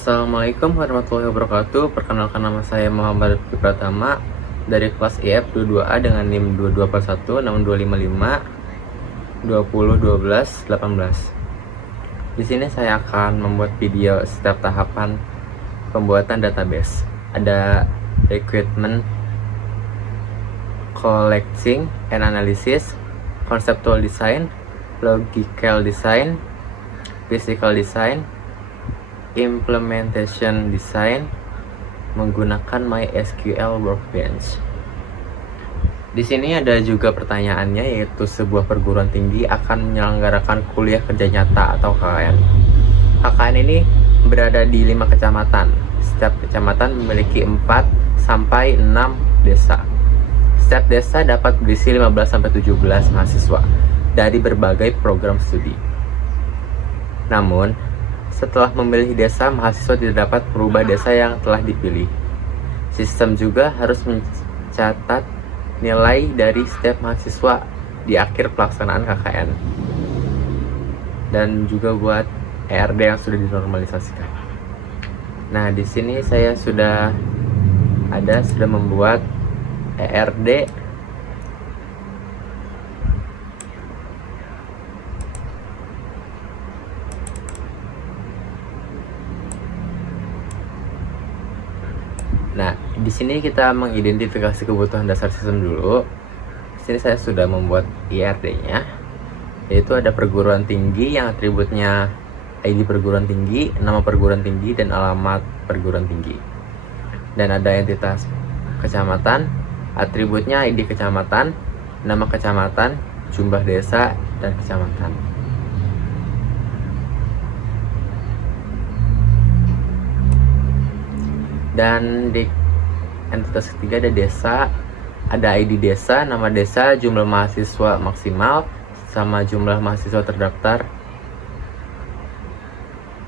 Assalamualaikum warahmatullahi wabarakatuh. Perkenalkan, nama saya Muhammad Rifki Pratama dari kelas IF 22A dengan NIM 2241 6255 20 12 18. Di sini saya akan membuat video setiap tahapan pembuatan database. Ada recruitment, collecting and analysis, conceptual design, logical design, physical design, implementation design menggunakan MySQL Workbench. Di sini ada juga pertanyaannya, yaitu sebuah perguruan tinggi akan menyelenggarakan kuliah kerja nyata atau KKN. KKN ini berada di 5 kecamatan. Setiap kecamatan memiliki 4 sampai 6 desa. Setiap desa dapat berisi 15 sampai 17 mahasiswa dari berbagai program studi. Namun, setelah memilih desa, mahasiswa tidak dapat merubah desa yang telah dipilih. Sistem juga harus mencatat nilai dari setiap mahasiswa di akhir pelaksanaan KKN, dan juga buat ERD yang sudah dinormalisasikan. Nah, di sini saya sudah membuat ERD Nah, di sini kita mengidentifikasi kebutuhan dasar sistem dulu. Di sini saya sudah membuat IRD-nya, yaitu ada perguruan tinggi yang atributnya ID perguruan tinggi, nama perguruan tinggi, dan alamat perguruan tinggi. Dan ada entitas kecamatan, atributnya ID kecamatan, nama kecamatan, jumlah desa, dan kecamatan. Dan di entitas ketiga ada desa, ada ID desa, nama desa, jumlah mahasiswa maksimal, sama jumlah mahasiswa terdaftar.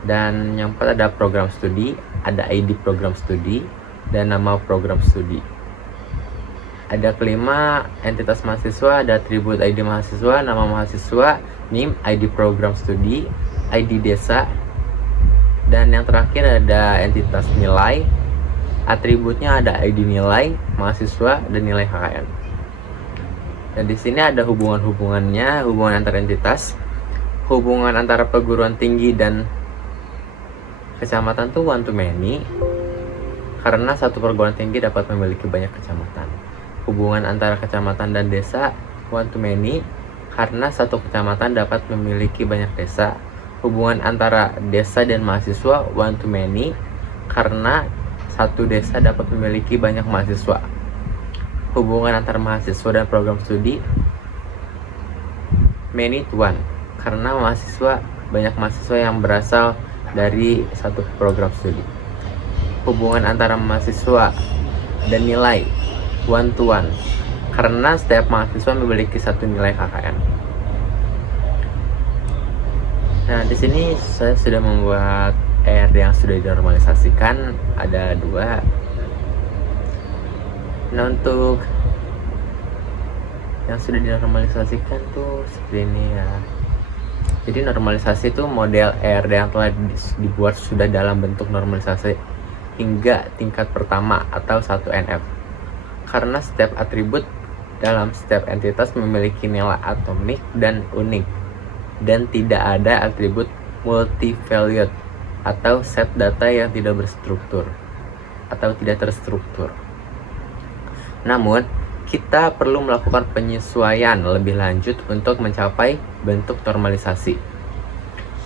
Dan yang keempat ada program studi, ada ID program studi, dan nama program studi. Ada kelima, entitas mahasiswa, ada atribut ID mahasiswa, nama mahasiswa, NIM, ID program studi, ID desa. Dan yang terakhir ada entitas nilai, atributnya ada ID nilai mahasiswa dan nilai KKN. Dan di sini ada hubungan-hubungannya, hubungan antar entitas, hubungan antara perguruan tinggi dan kecamatan tuh one to many, karena satu perguruan tinggi dapat memiliki banyak kecamatan. Hubungan antara kecamatan dan desa one to many, karena satu kecamatan dapat memiliki banyak desa. Hubungan antara desa dan mahasiswa one to many, karena satu desa dapat memiliki banyak mahasiswa. Hubungan antar mahasiswa dan program studi many to one, karena banyak mahasiswa yang berasal dari satu program studi. Hubungan antara mahasiswa dan nilai one to one, karena setiap mahasiswa memiliki satu nilai KKN. Nah, di sini saya sudah membuat ERD yang sudah dinormalisasikan, ada 2. Nah, untuk yang sudah dinormalisasikan tuh seperti ini ya. Jadi normalisasi itu model ERD yang telah dibuat sudah dalam bentuk normalisasi hingga tingkat pertama atau 1NF. Karena setiap atribut dalam setiap entitas memiliki nilai atomik dan unik, dan tidak ada atribut multi-valued atau set data yang tidak berstruktur atau tidak terstruktur. Namun, kita perlu melakukan penyesuaian lebih lanjut untuk mencapai bentuk normalisasi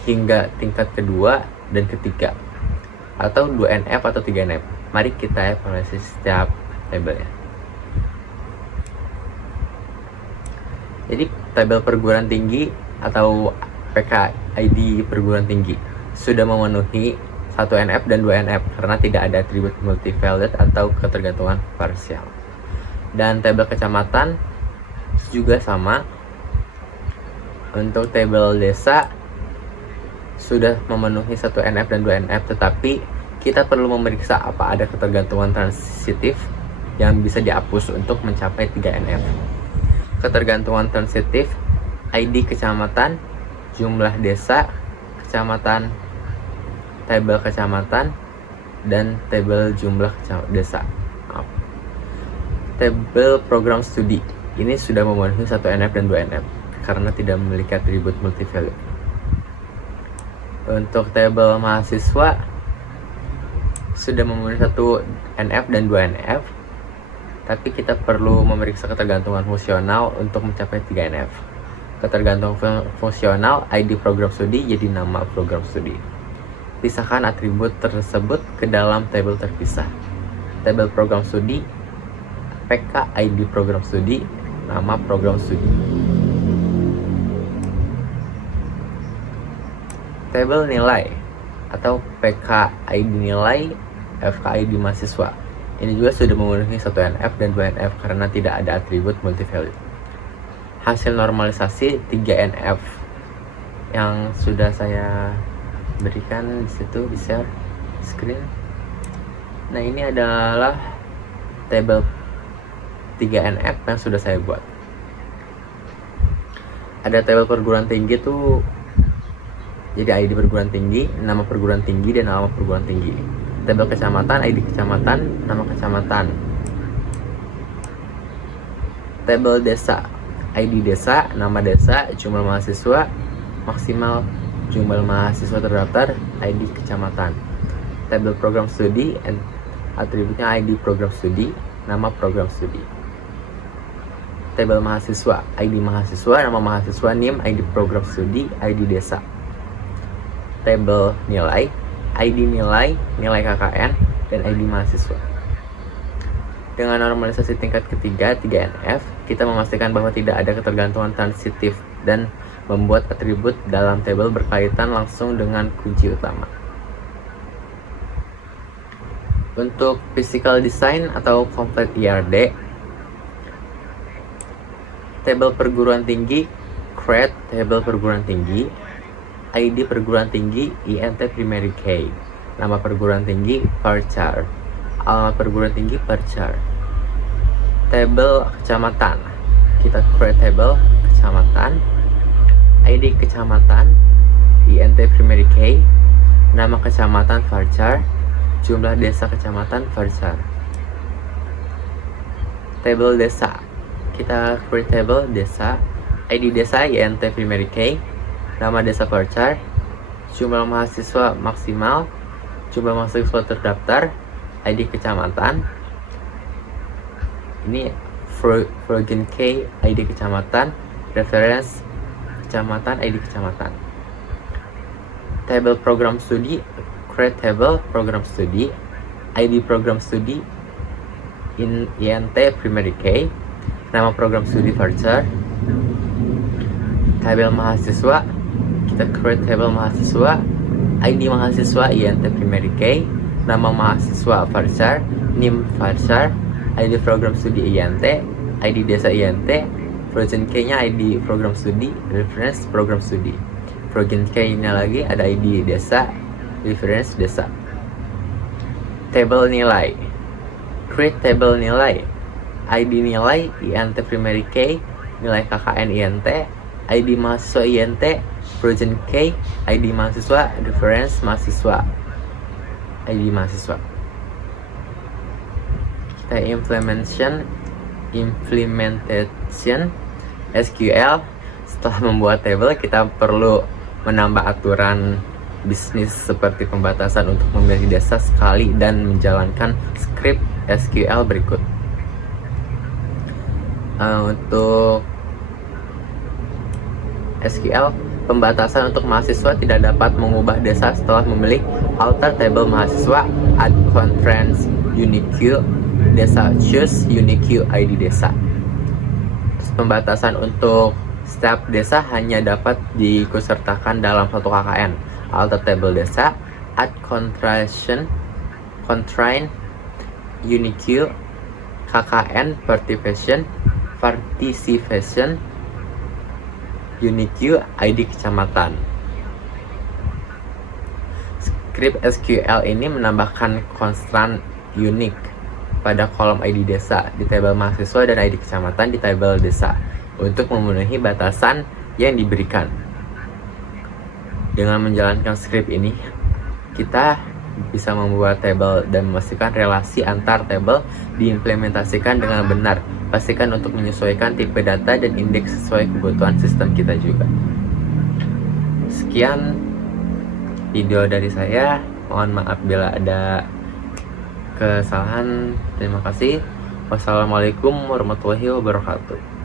hingga tingkat kedua dan ketiga, atau 2NF atau 3NF. Mari kita evaluasi setiap tabelnya. Jadi, tabel perguruan tinggi atau PKID perguruan tinggi sudah memenuhi 1NF dan 2NF karena tidak ada atribut multi-valued atau ketergantungan parsial. Dan tabel kecamatan juga sama. Untuk tabel desa sudah memenuhi 1NF dan 2NF, tetapi kita perlu memeriksa apa ada ketergantungan transitif yang bisa dihapus untuk mencapai 3NF. Ketergantungan transitif ID kecamatan, jumlah desa, kecamatan, tabel kecamatan, dan tabel jumlah desa. Tabel program studi ini sudah memenuhi 1 NF dan 2 NF karena tidak memiliki atribut multivalue. Untuk tabel mahasiswa sudah memenuhi 1 NF dan 2 NF, tapi kita perlu memeriksa ketergantungan fungsional untuk mencapai 3 NF. Ketergantungan fungsional ID program studi jadi nama program studi. Pisahkan atribut tersebut ke dalam tabel terpisah. Tabel program studi PK ID program studi, nama program studi. Tabel nilai atau PK ID nilai, FK ID mahasiswa. Ini juga sudah memenuhi 1 NF dan 2 NF karena tidak ada atribut multivalue. Hasil normalisasi 3 NF yang sudah saya berikan di situ di share screen. Nah, ini adalah tabel 3 NF yang sudah saya buat. Ada tabel perguruan tinggi tuh, jadi ID perguruan tinggi, nama perguruan tinggi, dan nama perguruan tinggi. Tabel kecamatan, ID kecamatan, nama kecamatan. Tabel desa, ID desa, nama desa, jumlah mahasiswa, maksimal jumlah mahasiswa terdaftar, ID kecamatan. Tabel program studi, atributnya ID program studi, nama program studi. Tabel mahasiswa, ID mahasiswa, nama mahasiswa, NIM, ID program studi, ID desa. Tabel nilai, ID nilai, nilai KKN, dan ID mahasiswa. Dengan normalisasi tingkat ketiga 3 NF, kita memastikan bahwa tidak ada ketergantungan transitif dan membuat atribut dalam tabel berkaitan langsung dengan kunci utama. Untuk physical design atau complete IRD, tabel perguruan tinggi, create tabel perguruan tinggi, ID perguruan tinggi, INT primary key, nama perguruan tinggi, varchar, alamat perguruan tinggi, varchar. Tabel kecamatan, kita create tabel kecamatan, ID kecamatan, INT primary key, nama kecamatan, varchar, jumlah desa kecamatan, varchar. Tabel desa, kita create table desa, ID desa, INT primary key, nama desa varchar, jumlah mahasiswa maksimal, jumlah mahasiswa terdaftar, ID kecamatan. Ini Frogen K, ID kecamatan, reference kecamatan, ID kecamatan. Table program studi, create table program studi, ID program studi, INT primary key, nama program studi varchar. Tabel mahasiswa, kita create tabel mahasiswa, ID mahasiswa, INT primary key, nama mahasiswa varchar, NIM varchar, ID program studi INT, ID desa INT, Frozen K-nya ID program studi, reference program studi. Frozen K-nya lagi ada ID desa, reference desa. Table nilai, create table nilai, ID nilai, INT primary key, nilai KKN INT, ID mahasiswa INT, Frozen K, ID mahasiswa, reference mahasiswa, ID mahasiswa. Kita implementation SQL. Setelah membuat table, kita perlu menambah aturan bisnis seperti pembatasan untuk memilih desa sekali dan menjalankan script SQL berikut. Untuk SQL, pembatasan untuk mahasiswa tidak dapat mengubah desa setelah memilih alter table mahasiswa, add constraints unique desa, choose unique ID desa. Terus pembatasan untuk setiap desa hanya dapat diikutsertakan dalam satu KKN, alter table desa, add constraint unique KKN participation unique ID kecamatan. Script SQL ini menambahkan constraint unique pada kolom ID desa di tabel mahasiswa dan ID kecamatan di tabel desa untuk memenuhi batasan yang diberikan. Dengan menjalankan script ini, kita bisa membuat tabel dan memastikan relasi antar tabel diimplementasikan dengan benar. Pastikan untuk menyesuaikan tipe data dan indeks sesuai kebutuhan sistem kita juga. Sekian video dari saya. Mohon maaf bila ada kesalahan. Terima kasih. Wassalamualaikum warahmatullahi wabarakatuh.